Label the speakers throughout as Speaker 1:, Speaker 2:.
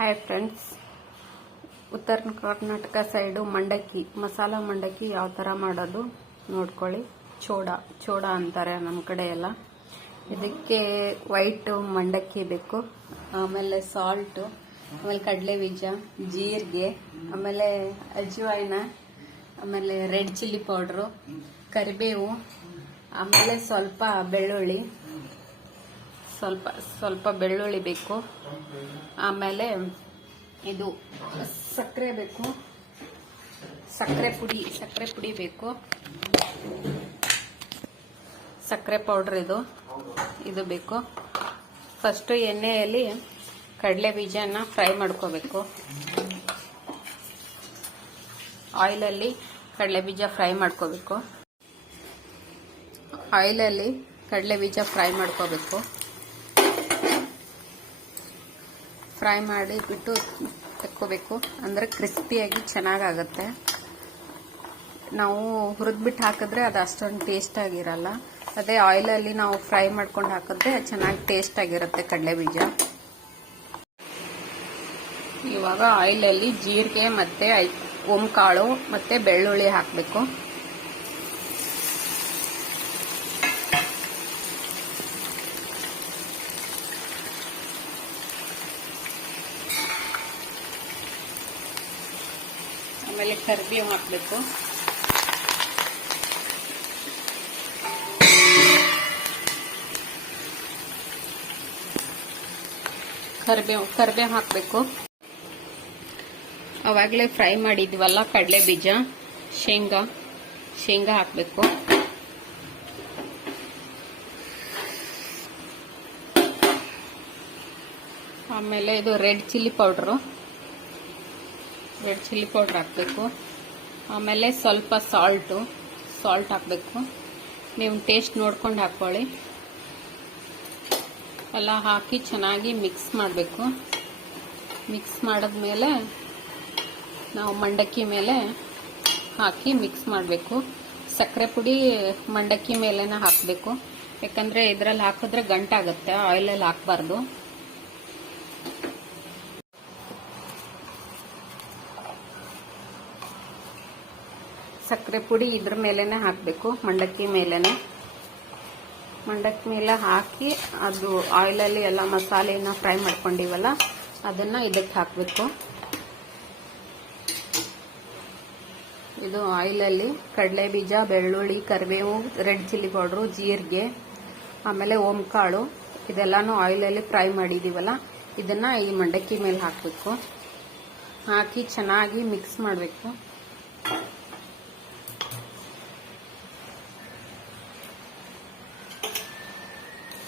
Speaker 1: Hi friends ಉತ್ತರ Karnataka side ಮಂಡಕ್ಕಿ, ಮಸಾಲ ಮಂಡಕ್ಕಿ ಯಾವ ಥರ ಮಾಡೋದು ನೋಡ್ಕೊಳ್ಳಿ. ಚೋಡ ಚೋಡ ಅಂತಾರೆ ನಮ್ಮ ಕಡೆ ಎಲ್ಲ. ಇದಕ್ಕೆ ವೈಟ್ ಮಂಡಕ್ಕಿ ಬೇಕು, ಆಮೇಲೆ ಸಾಲ್ಟು ಆಮೇಲೆ ಕಡಲೆ ಬೀಜ ಜೀರಿಗೆ, ಆಮೇಲೆ ಅಜ್ವಾಯಿನ ಆಮೇಲೆ ರೆಡ್ ಚಿಲ್ಲಿ ಪೌಡ್ರು, ಕರಿಬೇವು, ಆಮೇಲೆ ಸ್ವಲ್ಪ ಬೆಳ್ಳುಳ್ಳಿ. ಸ್ವಲ್ಪ ಸ್ವಲ್ಪ ಬೆಳ್ಳುಳ್ಳಿ ಬೇಕು. ಆಮೇಲೆ ಇದು ಸಕ್ಕರೆ ಬೇಕು. ಸಕ್ಕರೆ ಪುಡಿ ಸಕ್ಕರೆ ಪುಡಿ ಬೇಕು. ಸಕ್ಕರೆ ಪೌಡ್ರ್ ಇದು ಇದು ಬೇಕು. ಫಸ್ಟು ಎಣ್ಣೆಯಲ್ಲಿ ಕಡಲೆ ಬೀಜನ ಫ್ರೈ ಮಾಡ್ಕೋಬೇಕು. ಆಯಿಲಲ್ಲಿ ಕಡಲೆ ಬೀಜ ಫ್ರೈ ಮಾಡ್ಕೋಬೇಕು. ಆಯಿಲಲ್ಲಿ ಕಡಲೆ ಬೀಜ ಫ್ರೈ ಮಾಡ್ಕೋಬೇಕು. ಫ್ರೈ ಮಾಡಿ ಬಿಟ್ಟು ತೆಕ್ಕೋಬೇಕು. ಅಂದರೆ ಕ್ರಿಸ್ಪಿಯಾಗಿ ಚೆನ್ನಾಗಾಗತ್ತೆ. ನಾವು ಹುರಿದ್ಬಿಟ್ಟು ಹಾಕಿದ್ರೆ ಅದು ಅಷ್ಟೊಂದು ಟೇಸ್ಟಾಗಿರಲ್ಲ ಅದೇ ಆಯಿಲಲ್ಲಿ ನಾವು ಫ್ರೈ ಮಾಡ್ಕೊಂಡು ಹಾಕಿದ್ರೆ ಚೆನ್ನಾಗಿ ಟೇಸ್ಟಾಗಿರುತ್ತೆ ಕಡಲೆ ಬೀಜ ಇವಾಗ ಆಯಿಲಲ್ಲಿ ಜೀರಿಗೆ ಮತ್ತೆ ಕಾಳು ಮತ್ತೆ ಬೆಳ್ಳುಳ್ಳಿ ಹಾಕಬೇಕು. ಆಮೇಲೆ ಕರಿಬೇವು ಹಾಕಬೇಕು. ಕರಿಬೇವು ಕರಿಬೇವು ಹಾಕಬೇಕು. ಅವಾಗಲೇ ಫ್ರೈ ಮಾಡಿದ್ವಲ್ಲ ಕಡಲೆ ಬೀಜ, ಶೇಂಗಾ ಶೇಂಗಾ ಹಾಕಬೇಕು. ಆಮೇಲೆ ಇದು red chilli powder. Red chilli powder ಹಾಕಬೇಕು. ಆಮೇಲೆ ಸ್ವಲ್ಪ ಸಾಲ್ಟು, ಸಾಲ್ಟ್ ಹಾಕಬೇಕು. ನೀವು ಟೇಸ್ಟ್ ನೋಡ್ಕೊಂಡು ಹಾಕ್ಕೊಳ್ಳಿ. ಎಲ್ಲ ಹಾಕಿ ಚೆನ್ನಾಗಿ ಮಿಕ್ಸ್ ಮಾಡಬೇಕು. ಮಿಕ್ಸ್ ಮಾಡಿದ್ಮೇಲೆ ನಾವು ಮಂಡಕ್ಕಿ ಮೇಲೆ ಹಾಕಿ ಮಿಕ್ಸ್ ಮಾಡಬೇಕು. ಸಕ್ಕರೆ ಪುಡಿ ಮಂಡಕ್ಕಿ ಮೇಲೇ ಹಾಕಬೇಕು. ಯಾಕಂದರೆ ಇದರಲ್ಲಿ ಹಾಕಿದ್ರೆ ಗಂಟಾಗುತ್ತೆ ಆಯಿಲಲ್ಲಿ ಹಾಕಬಾರ್ದು. ಸಕ್ಕರೆ ಪುಡಿ ಇದ್ರ ಮೇಲೇನೆ ಹಾಕಬೇಕು, ಮಂಡಕ್ಕಿ ಮೇಲೇನೆ. ಮಂಡಕ್ಕಿ ಮೇಲೆ ಹಾಕಿ ಅದು ಆಯಿಲಲ್ಲಿ ಎಲ್ಲ ಮಸಾಲೆನ ಫ್ರೈ ಮಾಡ್ಕೊಂಡಿವಲ್ಲ, ಅದನ್ನ ಇದಕ್ಕೆ ಹಾಕಬೇಕು. ಇದು ಆಯಿಲಲ್ಲಿ ಕಡಲೆ ಬೀಜ, ಬೆಳ್ಳುಳ್ಳಿ, ಕರಿಬೇವು, ರೆಡ್ ಚಿಲ್ಲಿ ಪೌಡ್ರು, ಜೀರಿಗೆ, ಆಮೇಲೆ ಓಂಕಾಳು, ಇದೆಲ್ಲಾನು ಆಯಿಲಲ್ಲಿ ಫ್ರೈ ಮಾಡಿದೀವಲ್ಲ, ಇದನ್ನ ಈ ಮಂಡಕ್ಕಿ ಮೇಲೆ ಹಾಕಬೇಕು. ಹಾಕಿ ಚೆನ್ನಾಗಿ ಮಿಕ್ಸ್ ಮಾಡಬೇಕು.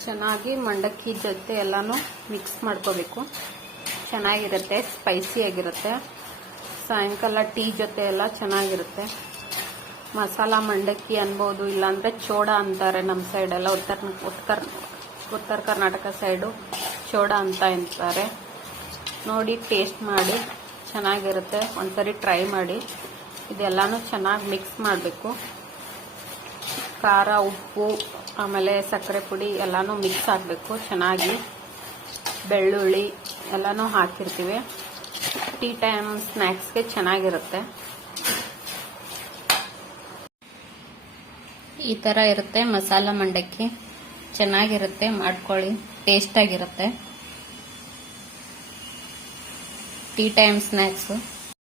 Speaker 1: ಚೆನ್ನಾಗಿ ಮಂಡಕ್ಕಿ ಜೊತೆ ಎಲ್ಲನೂ ಮಿಕ್ಸ್ ಮಾಡ್ಕೋಬೇಕು. ಚೆನ್ನಾಗಿರುತ್ತೆ ಸ್ಪೈಸಿ ಆಗಿರುತ್ತೆ. ಸಾಯಂಕಾಲ ಟೀ ಜೊತೆ ಎಲ್ಲ ಚೆನ್ನಾಗಿರುತ್ತೆ. ಮಸಾಲ ಮಂಡಕ್ಕಿ ಅನ್ಬೋದು, ಇಲ್ಲಾಂದರೆ ಚೋಡ ಅಂತಾರೆ ನಮ್ಮ ಸೈಡೆಲ್ಲ ಉತ್ತರ ಉತ್ತರ ಉತ್ತರ ಕರ್ನಾಟಕ ಸೈಡು ಚೋಡ ಅಂತ ಅಂತಾರೆ. ನೋಡಿ ಟೇಸ್ಟ್ ಮಾಡಿ, ಚೆನ್ನಾಗಿರುತ್ತೆ. ಒಂದ್ಸರಿ ಟ್ರೈ ಮಾಡಿ, ಇದೆಲ್ಲನೂ ಚೆನ್ನಾಗಿ ಮಿಕ್ಸ್ ಮಾಡಬೇಕು. ಖಾರ, ಉಪ್ಪು, ಆಮೇಲೆ ಸಕ್ಕರೆ ಪುಡಿ ಎಲ್ಲನೂ ಮಿಕ್ಸ್ ಆಗಬೇಕು. ಚೆನ್ನಾಗಿ ಬೆಳ್ಳುಳ್ಳಿ ಎಲ್ಲನೂ ಹಾಕಿರ್ತೀವಿ. ಟೀ ಟೈಮ್ ಸ್ನ್ಯಾಕ್ಸ್ಗೆ ಚೆನ್ನಾಗಿರುತ್ತೆ. ಈ ಥರ ಇರುತ್ತೆ ಮಸಾಲ ಮಂಡಕ್ಕಿ. ಚೆನ್ನಾಗಿರುತ್ತೆ, ಮಾಡ್ಕೊಳ್ಳಿ. ಟೇಸ್ಟಾಗಿರುತ್ತೆ ಟೀ ಟೈಮ್ ಸ್ನ್ಯಾಕ್ಸು